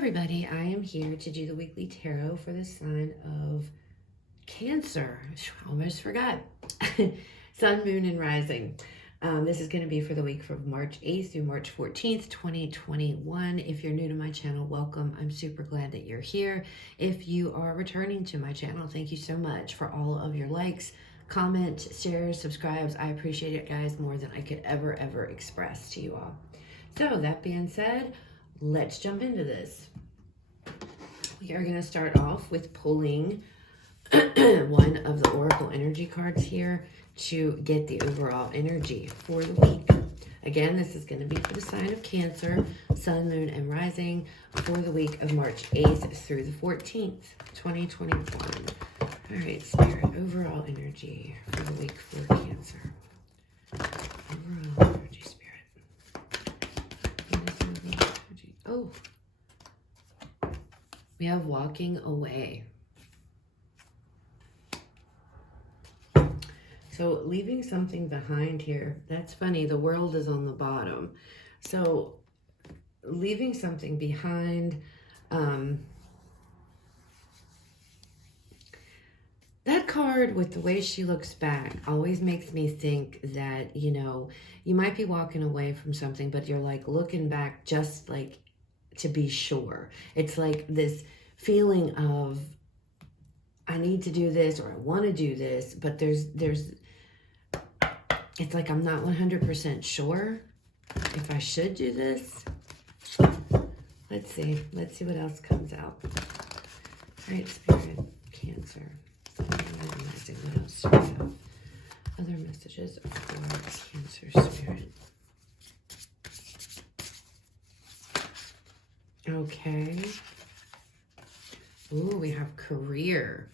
everybody, I am here to do the weekly tarot for the sign of Cancer. Almost forgot. Sun, Moon, and Rising. This is going to be for the week from March 8th through March 14th, 2021. If you're new to my channel, welcome. I'm super glad that you're here. If you are returning to my channel, thank you so much for all of your likes, comments, shares, subscribes. I appreciate it, guys, more than I could ever express to you all. So that being said, let's jump into this. We are going to start off with pulling one of the Oracle energy cards here to get the overall energy for the week. Again, this is going to be for the sign of Cancer, Sun, Moon, and Rising for the week of March 8th through the 14th, 2021. All right, Spirit, overall energy for the week for Cancer. Overall energy, Spirit. Oh, we have walking away. So leaving something behind here. That's funny. The world is on the bottom. So leaving something behind. That card with the way she looks back always makes me think that, you know, you might be walking away from something, but you're like looking back just like to be sure. It's like this feeling of, I need to do this, or I want to do this, but it's like I'm not 100% sure if I should do this. Let's see what else comes out. All right, Spirit, Cancer. What else do we have? Other messages for Cancer, Spirit. Okay. Ooh, we have career.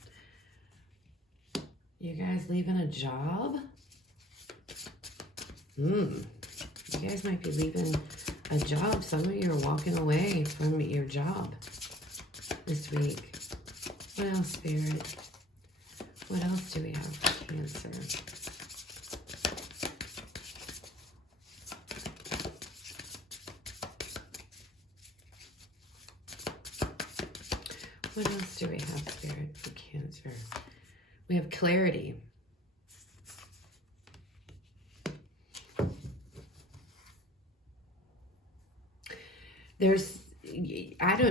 You guys leaving a job? You guys might be leaving a job. Some of you are walking away from your job this week. What else, Spirit? What else do we have for Cancer? What else do we have, Spirit, for Cancer? We have clarity.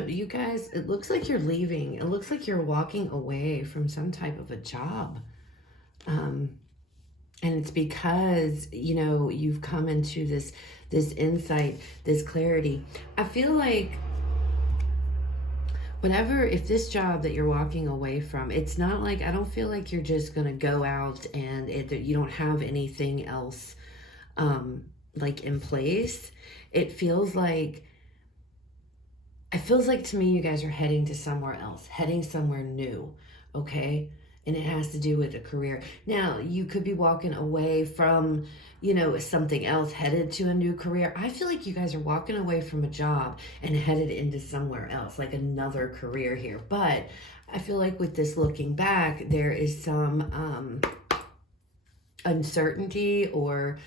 You guys, it looks like you're leaving. It looks like you're walking away from some type of a job. And it's because, you know, you've come into this insight, this clarity. I feel like if this job that you're walking away from, it's not like, I don't feel like you're just going to go out and you don't have anything else, like in place. It feels like to me, you guys are heading to somewhere else, heading somewhere new. Okay. And it has to do with a career. Now, you could be walking away from, you know, something else, headed to a new career. I feel like you guys are walking away from a job and headed into somewhere else, like another career here. But I feel like with this looking back, there is some uncertainty, or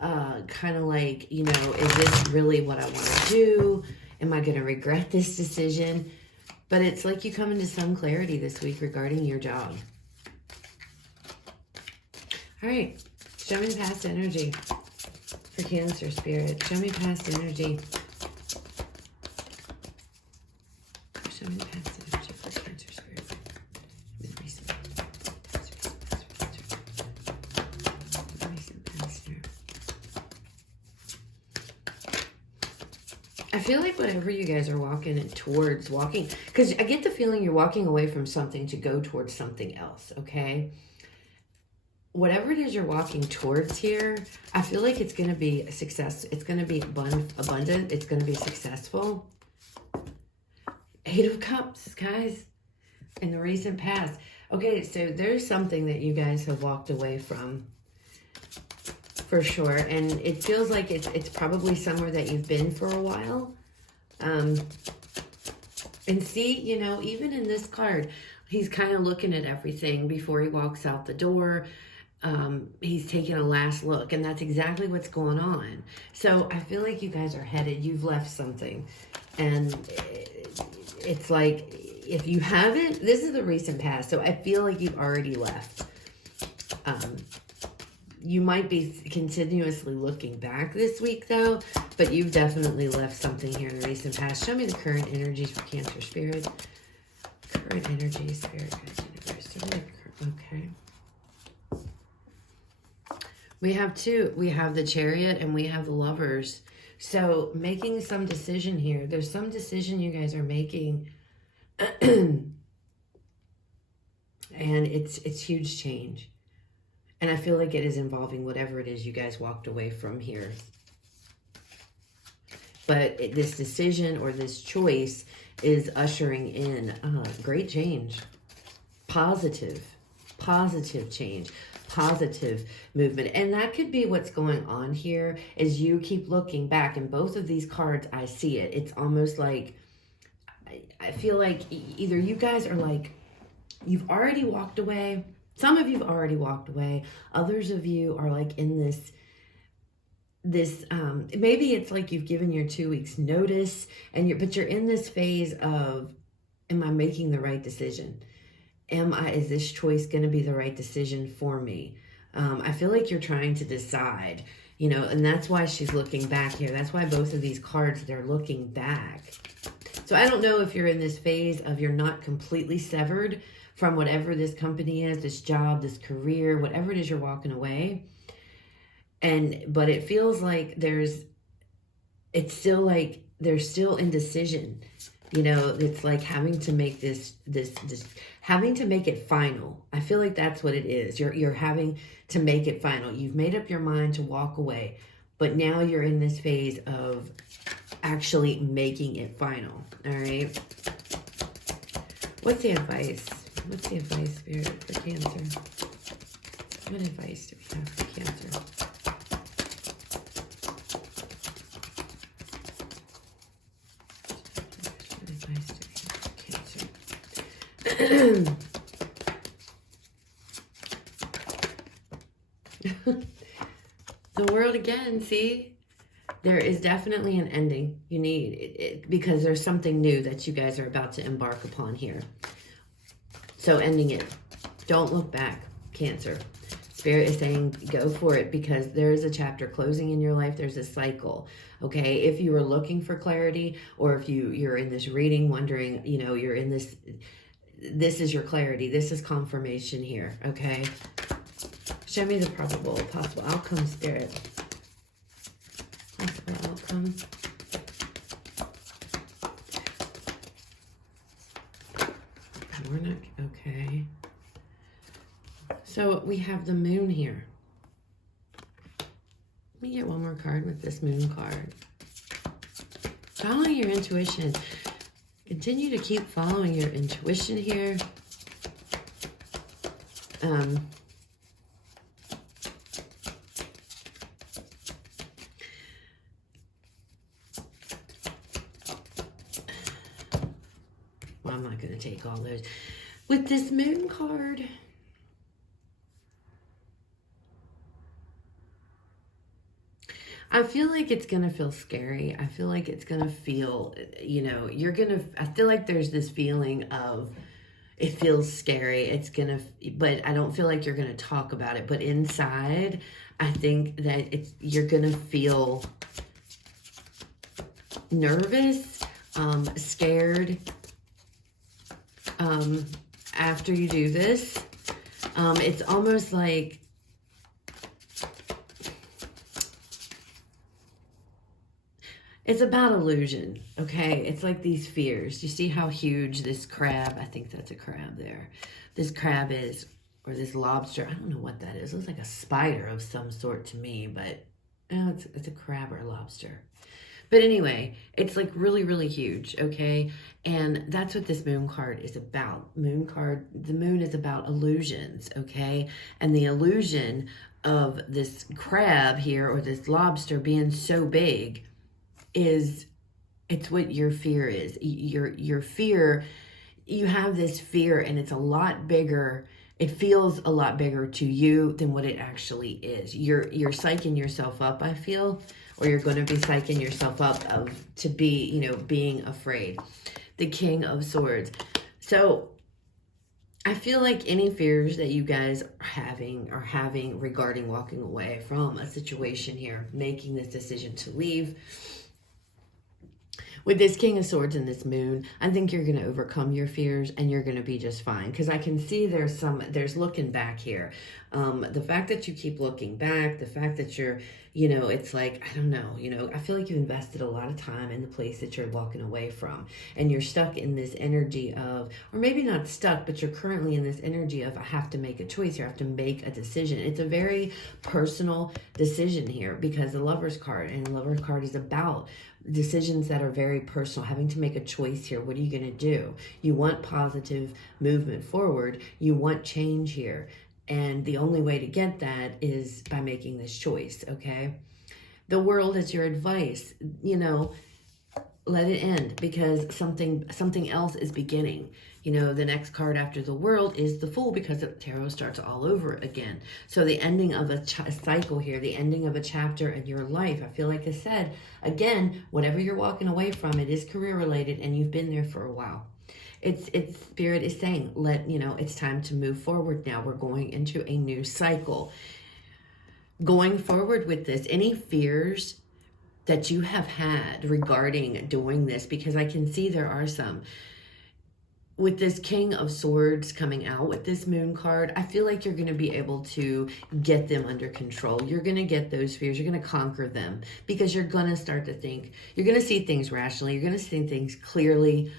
kind of like, you know, is this really what I want to do? Am I going to regret this decision? But it's like you come into some clarity this week regarding your job. All right, show me past energy for Cancer, Spirit. Show me past energy. Show me past energy for Cancer, Spirit. Recent past here. I feel like whatever you guys are walking towards, because I get the feeling you're walking away from something to go towards something else, okay? Whatever it is you're walking towards here, I feel like it's going to be a success. It's going to be abundant. It's going to be successful. 8 of Cups, guys, in the recent past. Okay, so there's something that you guys have walked away from for sure. And it feels like it's probably somewhere that you've been for a while. And see, you know, even in this card, he's kind of looking at everything before he walks out the door. He's taking a last look, and that's exactly what's going on. So I feel like you guys are headed, you've left something, and it's like, if you haven't, this is the recent past, so I feel like you've already left. You might be continuously looking back this week, though, but you've definitely left something here in the recent past. Show me the current energies for Cancer Spirit. Current energies, Spirit, universe. Okay. We have two. We have the Chariot and we have the Lovers. So making some decision here. There's some decision you guys are making. And it's huge change. And I feel like it is involving whatever it is you guys walked away from here. But this decision or this choice is ushering in great change. Positive change. Positive movement. And that could be what's going on here as you keep looking back. In both of these cards, I see it. It's almost like, I feel like either you guys are like, you've already walked away. Some of you have already walked away. Others of you are like in this, maybe it's like you've given your 2 weeks notice and but you're in this phase of, am I making the right decision? Is this choice going to be the right decision for me? I feel like you're trying to decide, you know, and that's why she's looking back here. That's why both of these cards, they're looking back. So I don't know if you're in this phase of you're not completely severed from whatever this company is, this job, this career, whatever it is you're walking away. But it feels like there's still indecision. You know, it's like having to make this having to make it final. I feel like that's what it is. You're having to make it final. You've made up your mind to walk away, but now you're in this phase of actually making it final. All right. What's the advice? What's the advice, Spirit, for Cancer? What advice do we have for Cancer? What advice do we have for Cancer? The World again, see? There is definitely an ending you need because there's something new that you guys are about to embark upon here. So ending it. Don't look back, Cancer. Spirit is saying go for it because there is a chapter closing in your life. There's a cycle, okay? If you are looking for clarity or if you're in this reading wondering, you know, you're in this is your clarity. This is confirmation here, okay? Show me the possible outcome, Spirit. Possible outcome. We're not, okay. So we have the Moon here. Let me get one more card with this Moon card. Following your intuition. Continue to keep following your intuition here. Well, I'm not going to take all those. With this Moon card, I feel like it's going to feel scary. I feel like it's going to feel, you know, I feel like there's this feeling of, it feels scary. It's going to, but I don't feel like you're going to talk about it. But inside, I think that you're going to feel nervous, scared, after you do this. It's almost like it's about illusion, okay? It's like these fears. You see how huge this crab, I think that's a crab there. This crab is, or this lobster, I don't know what that is. It looks like a spider of some sort to me, but it's a crab or a lobster. But anyway, it's like really, really huge, okay? And that's what this Moon card is about. The Moon is about illusions, okay? And the illusion of this crab here or this lobster being so big it's what your fear is. Your fear, you have this fear and it's a lot bigger. It feels a lot bigger to you than what it actually is. You're psyching yourself up, I feel, or you're going to be psyching yourself up to be, you know, being afraid. the King of Swords. So I feel like any fears that you guys are having regarding walking away from a situation here, making this decision to leave, with this King of Swords and this Moon, I think you're going to overcome your fears and you're going to be just fine. Because I can see there's looking back here. The fact that you keep looking back, the fact that you're, it's like, I don't know, I feel like you invested a lot of time in the place that you're walking away from. And you're stuck in this energy of, or maybe not stuck, but you're currently in this energy of, I have to make a choice here. I have to make a decision. It's a very personal decision here because the Lover's card, and the Lover's card is about decisions that are very personal, having to make a choice here. What are you going to do? You want positive movement forward. You want change here. And the only way to get that is by making this choice, okay? The World is your advice. Let it end because something else is beginning. The next card after the World is the Fool because the tarot starts all over again. So the ending of a cycle here, the ending of a chapter in your life. I feel like I said, again, whatever you're walking away from, it is career related and you've been there for a while. It's Spirit is saying, it's time to move forward now. We're going into a new cycle. Going forward with this, any fears that you have had regarding doing this, because I can see there are some. With this King of Swords coming out with this Moon card, I feel like you're going to be able to get them under control. You're going to get those fears. You're going to conquer them because you're going to start to think. You're going to see things rationally. You're going to see things clearly.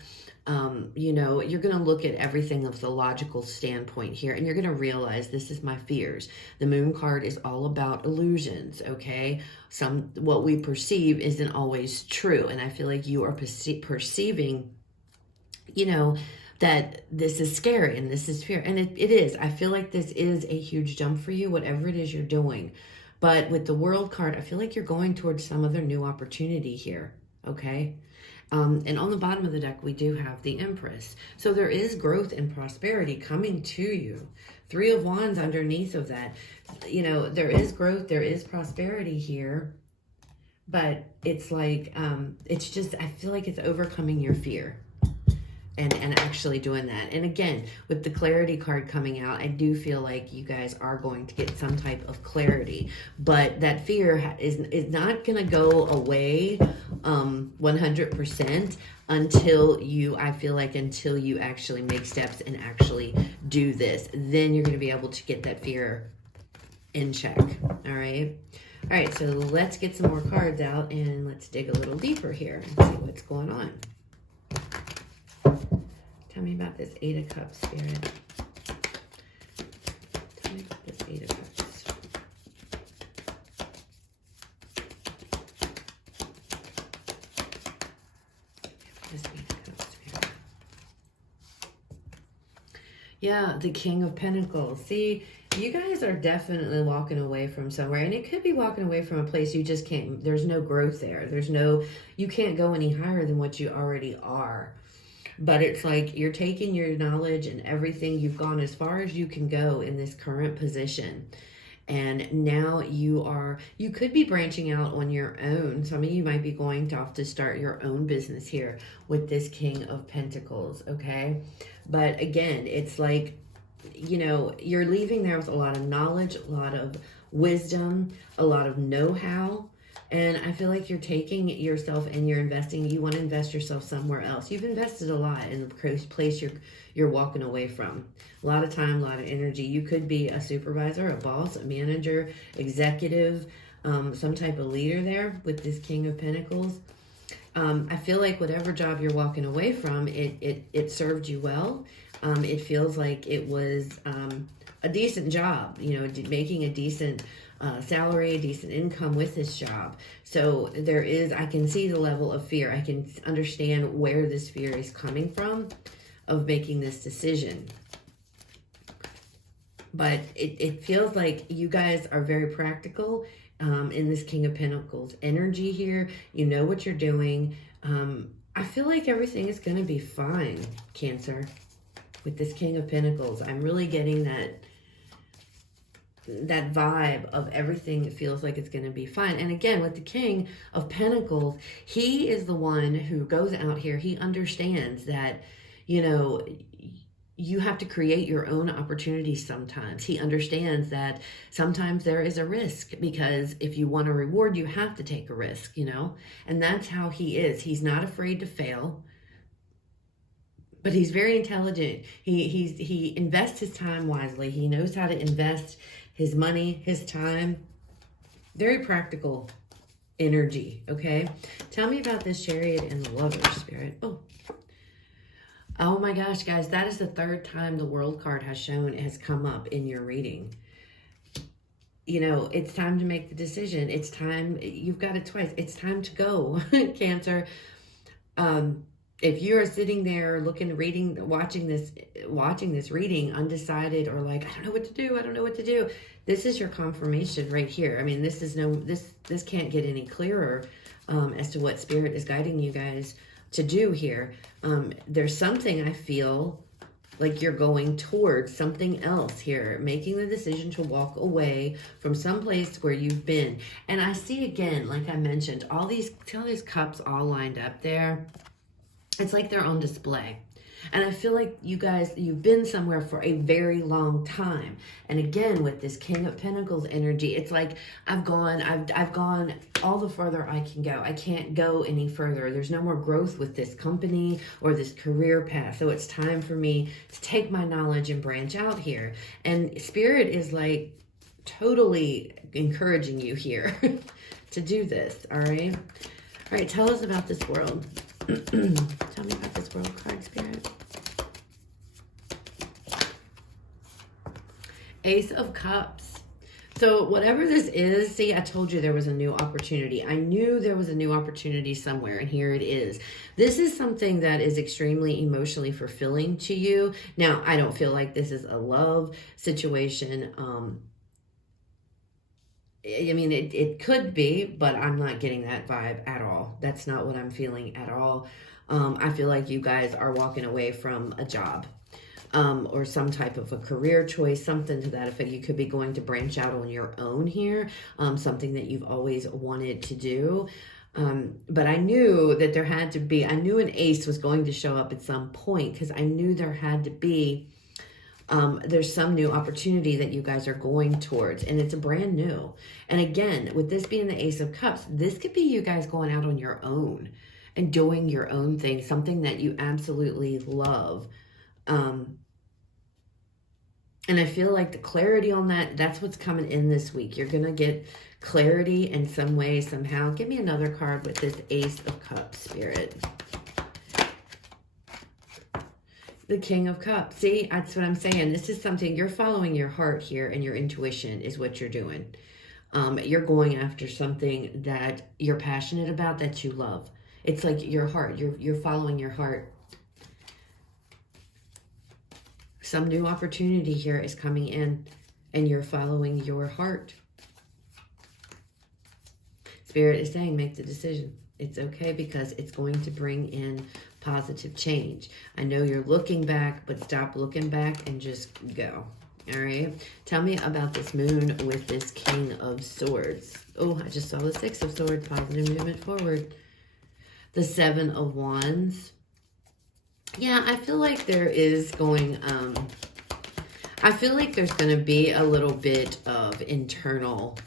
You're going to look at everything of the logical standpoint here, and you're going to realize this is my fears. The Moon card is all about illusions, okay? What we perceive isn't always true, and I feel like you are perceiving, that this is scary and this is fear. And it is. I feel like this is a huge jump for you, whatever it is you're doing. But with the World card, I feel like you're going towards some other new opportunity here, okay? And on the bottom of the deck, we do have the Empress. So there is growth and prosperity coming to you. 3 of Wands underneath of that. There is growth, there is prosperity here. But it's like, it's just, I feel like it's overcoming your fear. And actually doing that. And again, with the Clarity card coming out, I do feel like you guys are going to get some type of clarity. But that fear is not going to go away 100% until you actually make steps and actually do this. Then you're going to be able to get that fear in check. All right. All right, so let's get some more cards out and let's dig a little deeper here and see what's going on. Tell me about this 8 of Cups, Spirit. Tell me about this 8 of Cups. This 8 of Cups, Spirit. Yeah, the King of Pentacles. See, you guys are definitely walking away from somewhere, and it could be walking away from a place you just can't, there's no growth there. You can't go any higher than what you already are. But it's like you're taking your knowledge and everything. You've gone as far as you can go in this current position. And now you could be branching out on your own. Some of you might be going off to start your own business here with this King of Pentacles, okay? But again, it's like, you're leaving there with a lot of knowledge, a lot of wisdom, a lot of know-how. And I feel like you're taking yourself and you're investing. You want to invest yourself somewhere else. You've invested a lot in the place you're walking away from. A lot of time, a lot of energy. You could be a supervisor, a boss, a manager, executive, some type of leader there with this King of Pentacles. I feel like whatever job you're walking away from, it served you well. It feels like it was a decent job, making a decent salary, a decent income with this job. So I can see the level of fear. I can understand where this fear is coming from of making this decision. But it feels like you guys are very practical in this King of Pentacles energy here. You know what you're doing. I feel like everything is going to be fine, Cancer, with this King of Pentacles. I'm really getting that that vibe of everything feels like it's going to be fine. And again, with the King of Pentacles, he is the one who goes out here. He understands that, you know, you have to create your own opportunities sometimes. He understands that sometimes there is a risk, because if you want a reward, you have to take a risk, you know? And that's how he is. He's not afraid to fail, but he's very intelligent. He invests his time wisely. He knows how to invest his money, his time. Very practical energy, okay? Tell me about this Chariot and the Lover, Spirit. Oh my gosh, guys, that is the third time the World card has come up in your reading. You know, it's time to make the decision. It's time, you've got it twice. It's time to go, Cancer. If you're sitting there watching this reading, undecided, or like, I don't know what to do, this is your confirmation right here. I mean, this can't get any clearer as to what Spirit is guiding you guys to do here. There's something, I feel like you're going towards something else here, making the decision to walk away from some place where you've been. And I see, again, like I mentioned, all these cups all lined up there. It's like they're on display. And I feel like you guys, you've been somewhere for a very long time. And again, with this King of Pentacles energy, it's like I've gone all the further I can go. I can't go any further. There's no more growth with this company or this career path. So it's time for me to take my knowledge and branch out here. And Spirit is like totally encouraging you here to do this. All right. All right. Tell us about this world. Tell me about this World card, Spirit. Ace of Cups. So whatever this is, see, I told you there was a new opportunity. I knew there was a new opportunity somewhere, and here it is. This is something that is extremely emotionally fulfilling to you. Now, I don't feel like this is a love situation. I mean, it could be, but I'm not getting that vibe at all. That's not what I'm feeling at all. I feel like you guys are walking away from a job or some type of a career choice, something to that effect. You could be going to branch out on your own here, something that you've always wanted to do. But I knew that there had to be, I knew an ace was going to show up at some point, because I knew there had to be there's some new opportunity that you guys are going towards, and it's a brand new. And again, with this being the Ace of Cups, this could be you guys going out on your own and doing your own thing, something that you absolutely love. And I feel like the clarity on that's what's coming in this week. You're going to get clarity in some way, somehow. Give me another card with this Ace of Cups, Spirit. The King of Cups. See, that's what I'm saying. This is something, you're following your heart here, and your intuition is what you're doing. You're going after something that you're passionate about, that you love. It's like your heart. You're following your heart. Some new opportunity here is coming in, and you're following your heart. Spirit is saying, make the decision. It's okay, because it's going to bring in positive change. I know you're looking back, but stop looking back and just go. All right. Tell me about this moon with this King of Swords. Oh, I just saw the Six of Swords. Positive movement forward. The Seven of Wands. Yeah, I feel like there is going, I feel like there's going to be a little bit of internal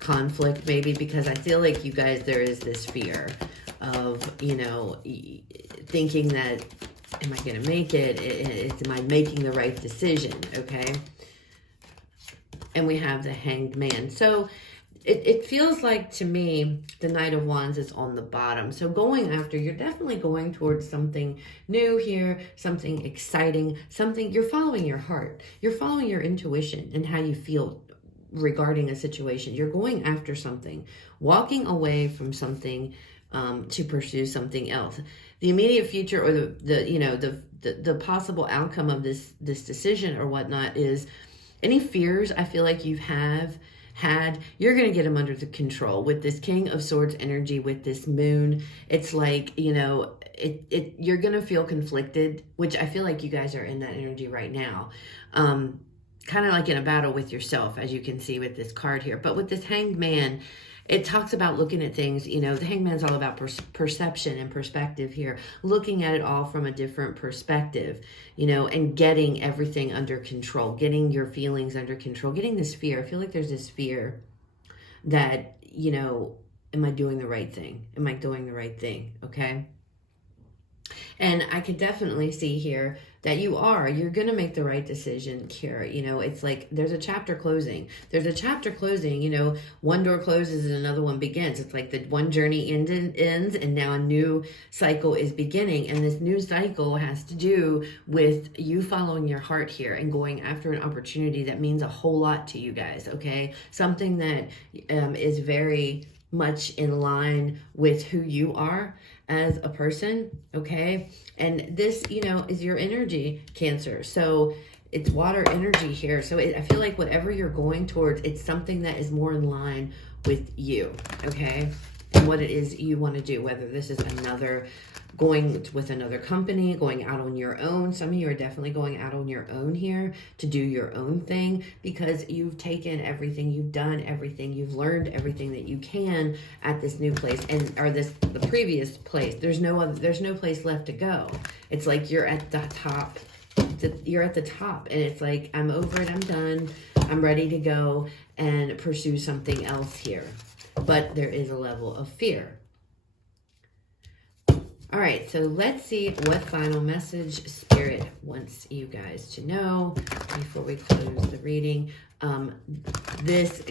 conflict, maybe, because I feel like you guys, there is this fear of, you know, thinking that, am I going to make it? Am I making the right decision? Okay. And we have the Hanged Man. So it feels like, to me, the Knight of Wands is on the bottom. So going after, you're definitely going towards something new here, something exciting, something, you're following your heart. You're following your intuition and how you feel regarding a situation. You're going after something, walking away from something to pursue something else. The immediate future, or the possible outcome of this decision or whatnot, is any fears I feel like you have had, you're going to get them under the control with this King of Swords energy, with this moon. It's like, you know, you're going to feel conflicted, which I feel like you guys are in that energy right now. kind of like in a battle with yourself, as you can see with this card here. But with this Hanged Man, it talks about looking at things, you know, the Hanged Man's all about perception and perspective here, looking at it all from a different perspective, you know, and getting everything under control, getting your feelings under control, getting this fear. I feel like there's this fear that, you know, am I doing the right thing? Am I doing the right thing? Okay. And I could definitely see here that you're going to make the right decision, Kira. You know, it's like there's a chapter closing. There's a chapter closing, you know, one door closes and another one begins. It's like the one journey ends and now a new cycle is beginning. And this new cycle has to do with you following your heart here and going after an opportunity that means a whole lot to you guys, okay? Something that is very much in line with who you are as a person, okay? And this, you know, is your energy, Cancer. So it's water energy here. So I feel like whatever you're going towards, it's something that is more in line with you, okay? And what it is you want to do, whether this is going with another company, going out on your own. Some of you are definitely going out on your own here to do your own thing because you've taken everything, you've done everything, you've learned everything that you can at this new place the previous place. There's no place left to go. It's like you're at the top. You're at the top and it's like, I'm over it, I'm done, I'm ready to go and pursue something else here. But there is a level of fear. All right, so let's see what final message Spirit wants you guys to know before we close the reading. These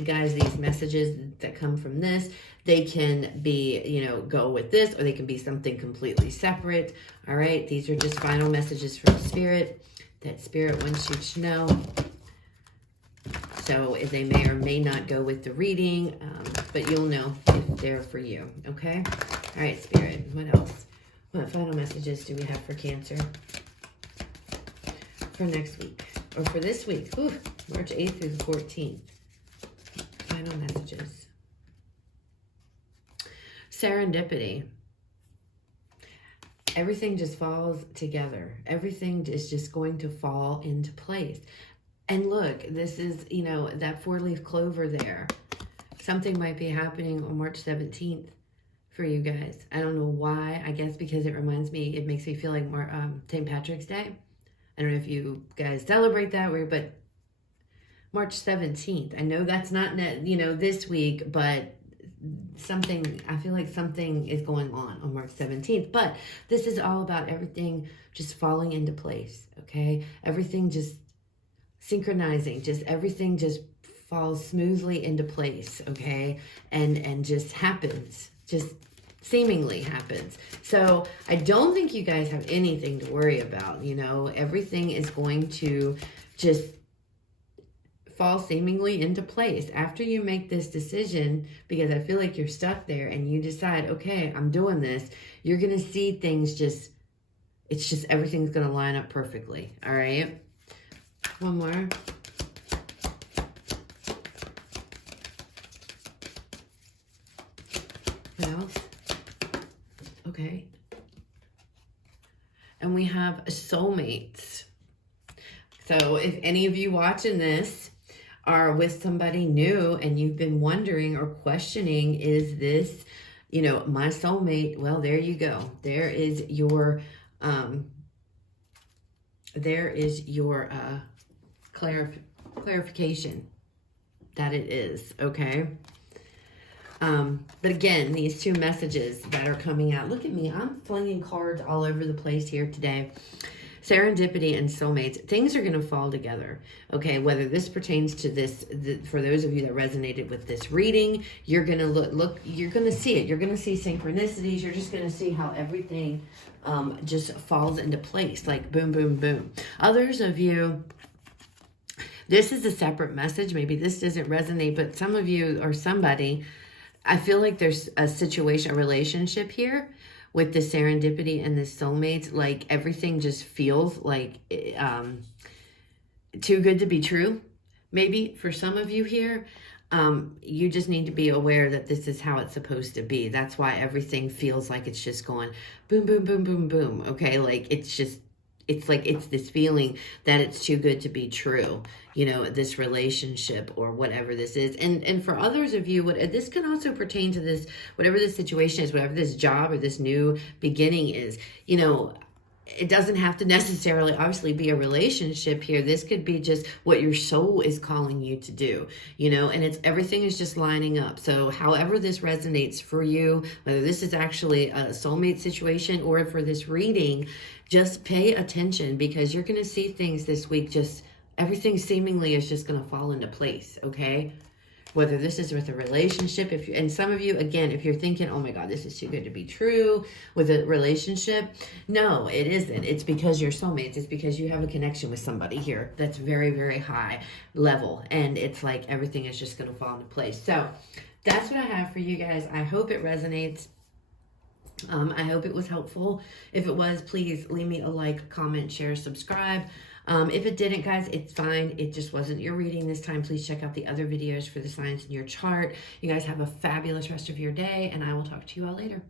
messages that come from this, they can be, you know, go with this, or they can be something completely separate. All right, these are just final messages from Spirit that Spirit wants you to know. So they may or may not go with the reading, but you'll know if they're for you, okay? All right, Spirit, what else? What final messages do we have for Cancer for next week? Or for this week? Ooh, March 8th through the 14th. Final messages. Serendipity. Everything just falls together. Everything is just going to fall into place. And look, this is, you know, that 4-leaf clover there. Something might be happening on March 17th. For you guys. I don't know why. I guess because it makes me feel like St. Patrick's Day. I don't know if you guys celebrate that weird, but March 17th. I know that's not, you know, this week, but I feel like something is going on March 17th. But this is all about everything just falling into place, okay? Everything just synchronizing, just everything just falls smoothly into place, okay? And just happens. Just seemingly happens. So I don't think you guys have anything to worry about, you know. Everything is going to just fall seemingly into place after you make this decision, because I feel like you're stuck there and you decide, okay, I'm doing this. You're going to see things everything's going to line up perfectly. All right. One more. What else? Okay. And we have soulmates. So if any of you watching this are with somebody new and you've been wondering or questioning, is this, you know, my soulmate? Well, there you go. There is your clarification that it is, okay? But again, these two messages that are coming out, look at me, I'm flinging cards all over the place here today. Serendipity and soulmates, things are going to fall together, okay? Whether this pertains to this, for those of you that resonated with this reading, you're going to look, you're going to see it. You're going to see synchronicities. You're just going to see how everything just falls into place, like boom, boom, boom. Others of you, this is a separate message. Maybe this doesn't resonate, but some of you or somebody, I feel like there's a situation, a relationship here with the serendipity and the soulmates. Like everything just feels like too good to be true. Maybe for some of you here, you just need to be aware that this is how it's supposed to be. That's why everything feels like it's just going boom, boom, boom, boom, boom. Okay, like it's it's like it's this feeling that it's too good to be true, you know, this relationship or whatever this is. And for others of you, what this can also pertain to this, whatever this situation is, whatever this job or this new beginning is, you know, it doesn't have to necessarily obviously be a relationship here. This could be just what your soul is calling you to do, you know, and it's everything is just lining up. So however this resonates for you, whether this is actually a soulmate situation or for this reading, just pay attention, because you're going to see things this week. Just everything seemingly is just going to fall into place. Okay. Whether this is with a relationship, if you, and some of you, again, if you're thinking, oh my God, this is too good to be true with a relationship, no, it isn't. It's because you're soulmates. It's because you have a connection with somebody here that's very, very high level. And it's like everything is just going to fall into place. So that's what I have for you guys. I hope it resonates. I hope it was helpful. If it was, please leave me a like, comment, share, subscribe. If it didn't, guys, it's fine. It just wasn't your reading this time. Please check out the other videos for the signs in your chart. You guys have a fabulous rest of your day, and I will talk to you all later.